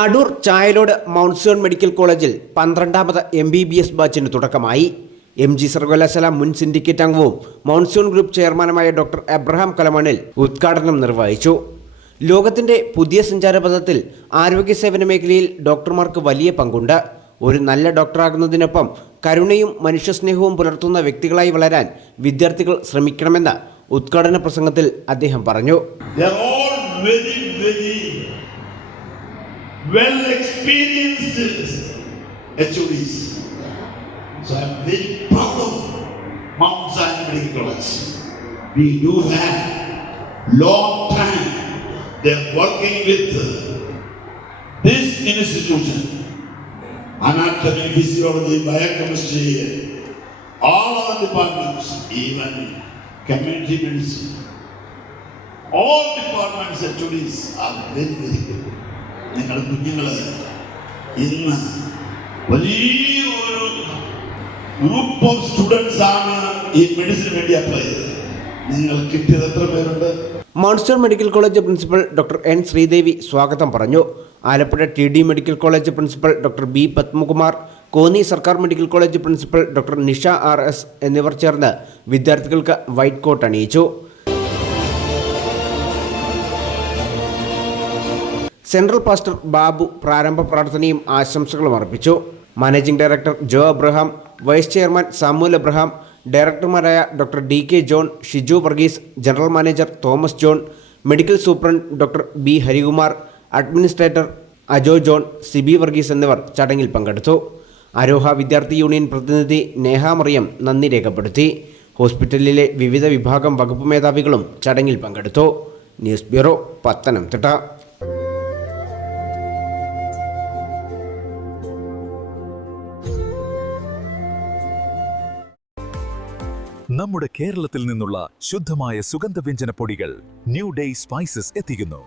Adoor Chayalode mount medical കോളേജിൽ പന്ത്രണ്ടാമത് M B B S ബാച്ചിന് തുടക്കമായി. എം ജി സർവകലാശാല മുൻ സിൻഡിക്കേറ്റ് അംഗവും മൗണ്ട് ഗ്രൂപ്പ് ചെയർമാനുമായ ഡോക്ടർ എബ്രഹാം കലമണിൽ ഉദ്ഘാടനം നിർവഹിച്ചു. ലോകത്തിന്റെ പുതിയ സഞ്ചാരപഥത്തിൽ ആരോഗ്യ സേവന മേഖലയിൽ ഡോക്ടർമാർക്ക് വലിയ പങ്കുണ്ട്. ഒരു നല്ല ഡോക്ടറാകുന്നതിനൊപ്പം കരുണയും മനുഷ്യസ്നേഹവും പുലർത്തുന്ന വ്യക്തികളായി വളരാൻ വിദ്യാർത്ഥികൾ ശ്രമിക്കണമെന്ന് ഉദ്ഘാടന പ്രസംഗത്തിൽ അദ്ദേഹം പറഞ്ഞു. Well experienced HODs. So I am very proud of Mount Zion Medical College. We do have long time they are working with this institution. Anatomy, physiology, biochemistry, all other departments, even community medicine. all departments HODs are very very good. നിങ്ങൾ കുഞ്ഞുങ്ങൾ ഇന്ന് വലിയൊരു group of students ആണ് ഈ medicine വേണ്ടി apply ചെയ്തത്. നിങ്ങൾ കിട്ടിയത് എത്ര പേരുണ്ട്? Monster medical college principal doctor N Sreedevi സ്വാഗതം പറഞ്ഞു. Alappuzha T D medical college principal doctor B Padmakumar Konni സർക്കാർ medical college principal doctor Nisha R S എന്നിവർ ചേർന്ന് വിദ്യാർത്ഥികൾക്ക് വൈറ്റ് കോട്ട് അണിയിച്ചു. സെൻട്രൽ പാസ്റ്റർ ബാബു പ്രാരംഭ പ്രാർത്ഥനയും ആശംസകളും അർപ്പിച്ചു. Managing director Jo Abraham vice chairman Samuel Abraham ഡയറക്ടർമാരായ doctor D K John Shiju Varghese general manager Thomas John medical superintendent doctor B Harikumar administrator Ajo John Sibi Varghese എന്നിവർ ചടങ്ങിൽ പങ്കെടുത്തു. അരോഹ വിദ്യാർത്ഥി union പ്രതിനിധി നേഹ മറിയം നന്ദി രേഖപ്പെടുത്തി. ഹോസ്പിറ്റലിലെ വിവിധ വിഭാഗം വകുപ്പ് മേധാവികളും ചടങ്ങിൽ പങ്കെടുത്തു. News bureau Pathanamthitta. നമ്മുടെ കേരളത്തിൽ നിന്നുള്ള ശുദ്ധമായ സുഗന്ധവ്യഞ്ജന പൊടികൾ ന്യൂ ഡേ സ്പൈസസ് എത്തിക്കുന്നു.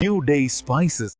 New day spices